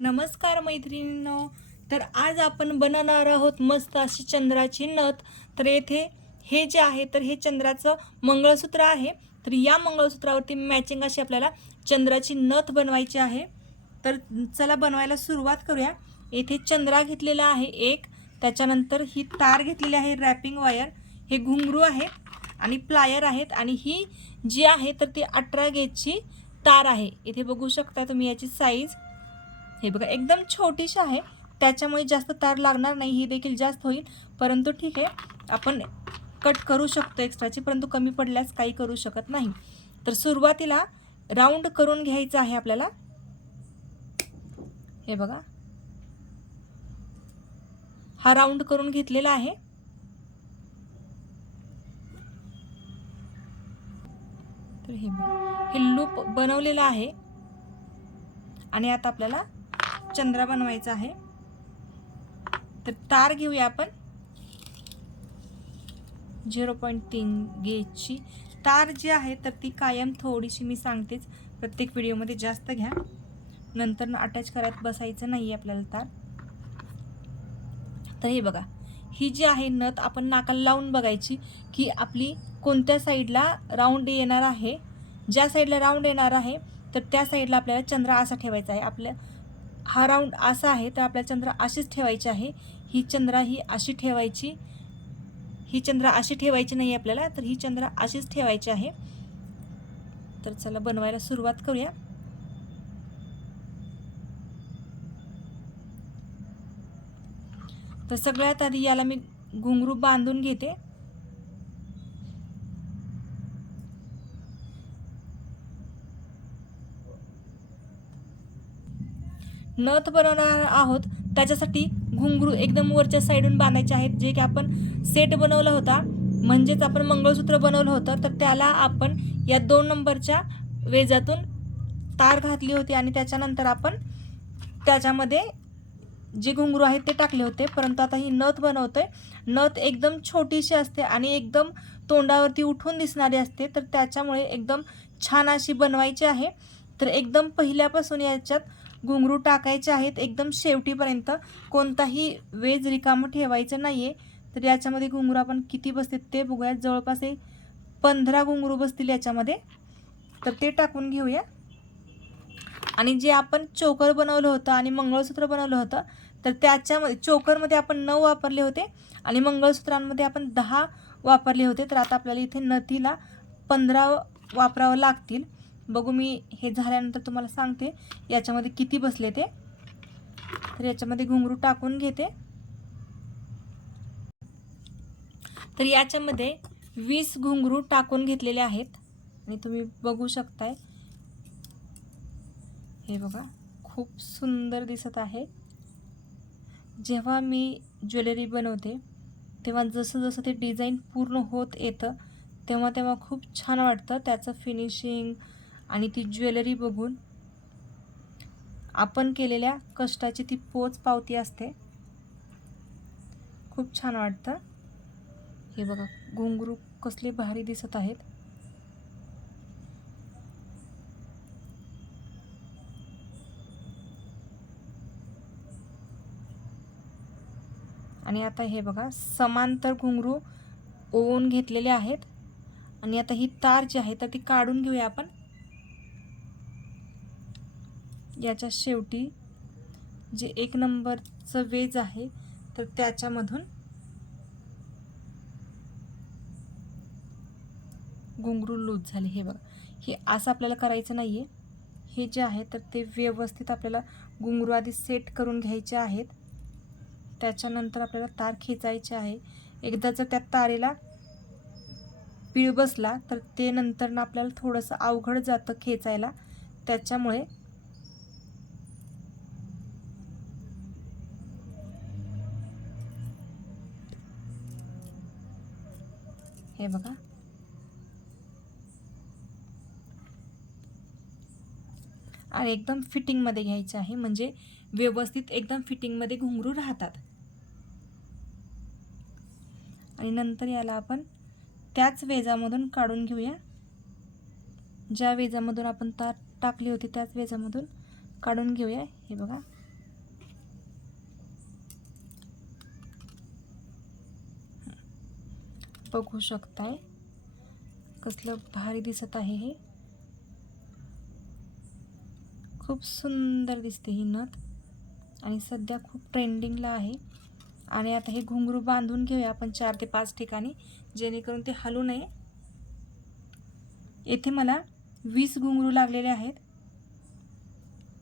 नमस्कार मैत्रिणींनो. तर आज आपण बनवणार आहोत मस्त अशी चंद्राची नथ. तर येथे हे जे आहे तर हे चंद्राचं मंगळसूत्र आहे. तर या मंगळसूत्रावरती मॅचिंग अशी आपल्याला चंद्राची नथ बनवायची आहे. तर चला बनवायला सुरुवात करूया. येथे चंद्रा घेतलेला आहे एक. त्याच्यानंतर ही तार घेतलेली आहे रॅपिंग वायर हे घुंगरू आहेत आणि प्लायर आहेत. आणि ही जी आहे तर ती अठरा गेजची तार आहे. इथे बघू शकता तुम्ही याची साईज हे बघा एकदम छोटीशी आहे. त्याच्यामुळे जास्त तार लागणार नाही ही देखील जास्त होईल. परंतु ठीक आहे आपण कट करू शकतो एक्स्ट्राची परंतु कमी पडल्यास काही करू शकत नाही. तर सुरुवातीला राऊंड करून घ्यायचं आहे आपल्याला. हे बघा. हा राऊंड करून घेतलेला आहे. तर हे बघा. हे लूप बनवलेलं आहे. आणि आता आपल्याला चंद्रा बनवायचा आहे. तर तार घेऊया आपण. झिरो पॉईंट तीन गेजची तार जी आहे तर ती कायम थोडीशी मी सांगतेच. प्रत्येक व्हिडिओमध्ये जास्त घ्या. नंतर अटॅच करत बसायचं नाही आपल्याला तार. तर हे बघा. ही जी आहे नथ आपण नाकाला लावून बघायची की आपली कोणत्या साईडला राऊंड येणार आहे. ज्या साईडला राऊंड येणार आहे तर त्या साईडला आपल्याला चंद्र असा ठेवायचा आहे. आपल्या हा राऊंड असा आहे तर आपल्या चंद्र अशीच ठेवायची आहे. ही चंद्रा ही अशी ठेवायची. ही चंद्र अशी ठेवायची नाही आपल्याला तर ही चंद्र अशीच ठेवायची आहे. तर चला बनवायला सुरुवात करूया. तर सगळ्यात आधी याला मी घुंगरू बांधून घेते. नथ बनवणार आहोत. त्याच्यासाठी घुंगरू एकदम वरच्या साईडून बांधायचे आहेत. जे की आपण सेट बनवला होता. म्हणजेच आपण मंगळसूत्र बनवलं होतं. तर त्याला आपण या दोन नंबरच्या वेजातून तार घातली होती आणि त्याच्यानंतर आपण त्याच्यामध्ये जे घुंगरू आहेत ते टाकले होते. परंतु आता ही नथ बनवतोय. नथ एकदम छोटीशी असते आणि एकदम तोंडावरती उठून दिसणारी असते. तर त्याच्यामुळे एकदम छान अशी बनवायची आहे. तर एकदम पहिल्यापासून याच्यात घुंगरू टाकायचे आहेत एकदम शेवटीपर्यंत. कोणताही वेज रिकामं ठेवायचं नाही आहे तर याच्यामध्ये घुंगरू आपण किती बसतात ते बघूया जवळपास एक पंधरा घुंगरू बसतील याच्यामध्ये. तर ते टाकून घेऊया. आणि जे आपण चोकर बनवलं होतं आणि मंगळसूत्र बनवलं होतं तर त्याच्यामध्ये चोकरमध्ये आपण नऊ वापरले होते आणि मंगळसूत्रांमध्ये आपण दहा वापरले होते. तर आता आपल्याला इथे नथीला पंधरा वापरावं लागतील. बघू मी हे झाल्यानंतर तुम्हाला सांगते. याच्यामध्ये किती बसले ते. तर याच्यामध्ये घुंगरू टाकून घेते. तर याच्यामध्ये वीस घुंगरू टाकून घेतलेले आहेत. आणि तुम्ही बघू शकताय. हे बघा खूप सुंदर दिसत आहे. जेव्हा मी ज्वेलरी बनवते तेव्हा जसं जसं ते डिझाईन पूर्ण होत येतं तेव्हा तेव्हा खूप छान वाटतं. त्याचं फिनिशिंग आणि ती ज्वेलरी बघून आपण केलेल्या कष्टाची ती पोच पावती असते. खूप छान वाटतं. हे बघा घुंगरू कसले भारी दिसत आहेत. आणि आता हे बघा समांतर घुंगरू ओवून घेतलेले आहेत. आणि आता ही तार जी आहे तर ती काढून घेऊया आपण. याच्या शेवटी जे एक नंबरचं वेज आहे तर त्याच्यामधून घुंगरू लूज झाले. हे बघा हे असं आपल्याला करायचं नाही आहे हे जे आहे तर ते व्यवस्थित आपल्याला घुंगरू आधी सेट करून घ्यायचे आहेत. त्याच्यानंतर आपल्याला तार खेचायचे आहे. एकदा जर त्या तारेला पीळ बसला तर ते नंतर ना आपल्याला थोडंसं अवघड जातं खेचायला. त्याच्यामुळे हे बघा. आणि एकदम फिटिंगमध्ये घ्यायचं आहे म्हणजे व्यवस्थित एकदम फिटिंगमध्ये घुंगरू राहतात. आणि नंतर याला आपण त्याच वेजामधून काढून घेऊया. ज्या वेजामधून आपण तार टाकली होती त्याच वेजामधून काढून घेऊया. हे बघा. बघू शकताय. कसलं भारी दिसत आहे हे. खूप सुंदर दिसते ही नथ. आणि सध्या खूप ट्रेंडिंगला आहे. आणि आता हे घुंगरू बांधून घेऊया आपण चार ते पाच ठिकाणी जेणेकरून ते हलू नये. येथे मला वीस घुंगरू लागलेले आहेत.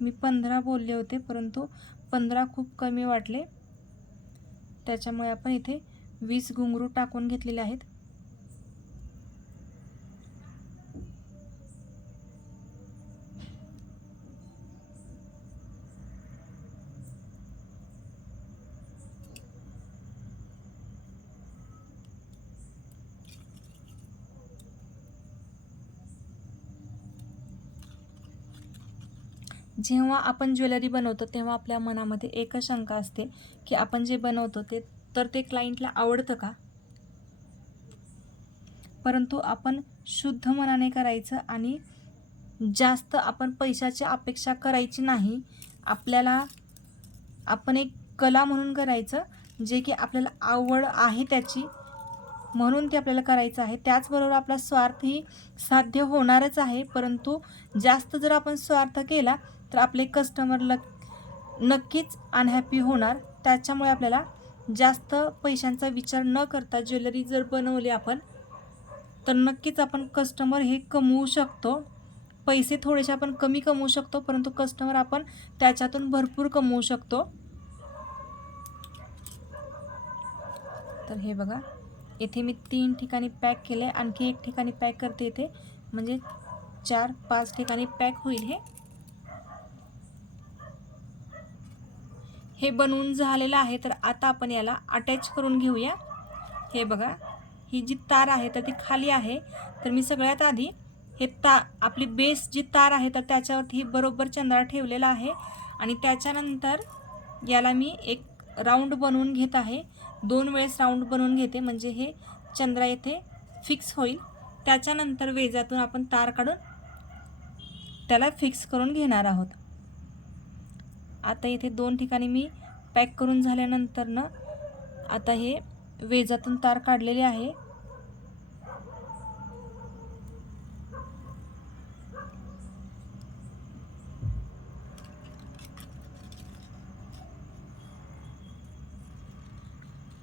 मी पंधरा बोलले होते परंतु पंधरा खूप कमी वाटले. त्याच्यामुळे आपण इथे वीस घुंगरू टाकून घेतलेले आहेत. जेव्हा आपण ज्वेलरी बनवतो तेव्हा आपल्या मनामध्ये एकच शंका असते की आपण जे बनवतो ते तर ते क्लायंटला आवडतं का? परंतु आपण शुद्ध मनाने करायचं आणि जास्त आपण पैशाची अपेक्षा करायची नाही आपल्याला आपण एक कला म्हणून करायचं जे की आपल्याला आवड आहे त्याची म्हणून ते आपल्याला करायचं आहे. त्याचबरोबर आपला स्वार्थही साध्य होणारच आहे परंतु जास्त जर आपण स्वार्थ केला तर आपले कस्टमर लक नक्कीच अनहॅपी होणार. त्याच्यामुळे आपल्याला जास्त पैशांचा विचार न करता ज्वेलरी जर बनवली आपण तर नक्कीच आपण कस्टमर हे कमवू शकतो. पैसे थोडेसे आपण कमी कमवू शकतो परंतु कस्टमर आपण त्याच्यातून भरपूर कमवू शकतो. तर हे बघा येथे मी तीन ठिकाणी पॅक केलं आहे आणखी एक ठिकाणी पॅक करते इथे. म्हणजे चार पाच ठिकाणी पॅक होईल हे. हे बनवून झालेलं आहे तर आता आपण याला अटॅच करून घेऊया. हे बघा ही जी तार आहे तर ती खाली आहे. तर मी सगळ्यात आधी हे ता आपली बेस जी तार आहे तर त्याच्यावरती बरोबर चंद्रा ठेवलेला आहे. आणि त्याच्यानंतर याला मी एक राऊंड बनवून घेत आहे. दोन वेळेस राऊंड बनवून घेते म्हणजे हे चंद्रा येथे फिक्स होईल. त्याच्यानंतर वेजातून आपण तार काढून त्याला फिक्स करून घेणार आहोत. आता इथे दोन ठिकाणी मी पॅक करून झाल्यानंतर ना आता हे वेजातून तार काढलेले आहे.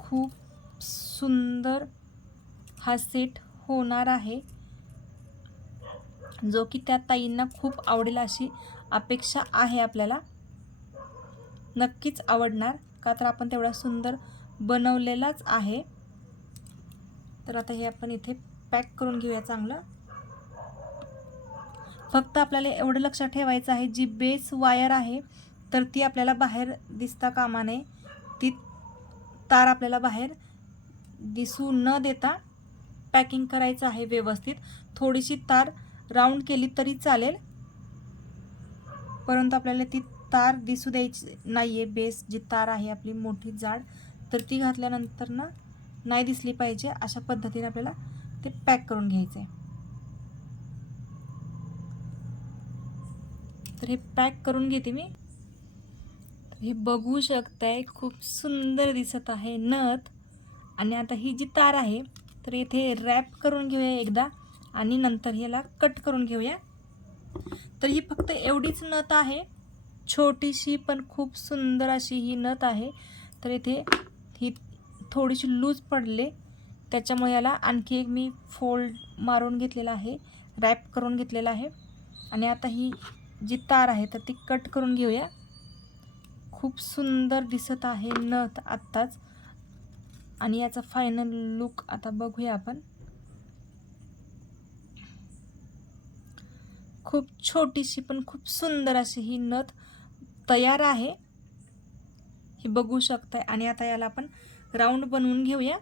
खूप सुंदर हा सेट होणार आहे जो की त्या ताईंना खूप आवडेल अशी अपेक्षा आहे आपल्याला. नक्कीच आवडणार का तर आपण तेवढा सुंदर बनवलेलाच आहे. तर आता हे आपण इथे पॅक करून घेऊया चांगलं. फक्त आपल्याला एवढं लक्षात ठेवायचं आहे जी बेस वायर आहे तर ती आपल्याला बाहेर दिसता कामा नये. ती तार आपल्याला बाहेर दिसू न देता पॅकिंग करायचं आहे व्यवस्थित. थोडीशी तार राऊंड केली तरी चालेल. परंतु आपल्याला ती तार दिसू द्यायची नाही आहे बेस जी तार आहे आपली मोठी जाड तर ती घातल्यानंतर ना नाही दिसली पाहिजे. अशा पद्धतीने आपल्याला ते पॅक करून घ्यायचं आहे तर हे पॅक करून घेते मी. हे बघू शकताय खूप सुंदर दिसत आहे नथ. आणि आता ही जी तार आहे तर इथे रॅप करून घेऊया एकदा. आणि नंतर ह्याला कट करून घेऊया. तर ही फक्त एवढीच नथ आहे. छोटीशी पण खूप सुंदर अशी ही नथ आहे. तर इथे ही थोडीशी लूज पडले. त्याच्यामुळे याला आणखी एक मी फोल्ड मारून घेतलेला आहे. रॅप करून घेतलेला आहे. आणि आता ही जी तार आहे तर ती कट करून घेऊया. खूप सुंदर दिसत आहे नथ आत्ताच. आणि याचा फायनल लुक आता बघूया आपण. खूप छोटीशी पण खूप सुंदर अशी ही नथ तयार आहे. हे बघू शकताय. आणि आता याला आपण राऊंड बनवून घेऊया.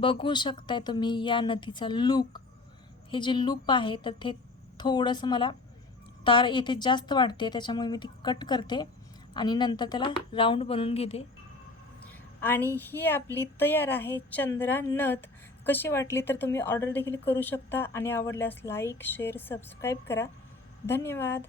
बघू शकताय तुम्ही या नथीचा लूक हे जे लूप आहे तर ते थोडंसं मला तार येथे जास्त वाढते त्याच्यामुळे मी ती कट करते आणि नंतर त्याला राऊंड बनवून घेते. आणि ही आपली तयार आहे चंद्रा नथ. कशी वाटली तर तुम्ही ऑर्डर देखील करू शकता आणि आवडल्यास लाईक शेअर सबस्क्राईब करा. धन्यवाद.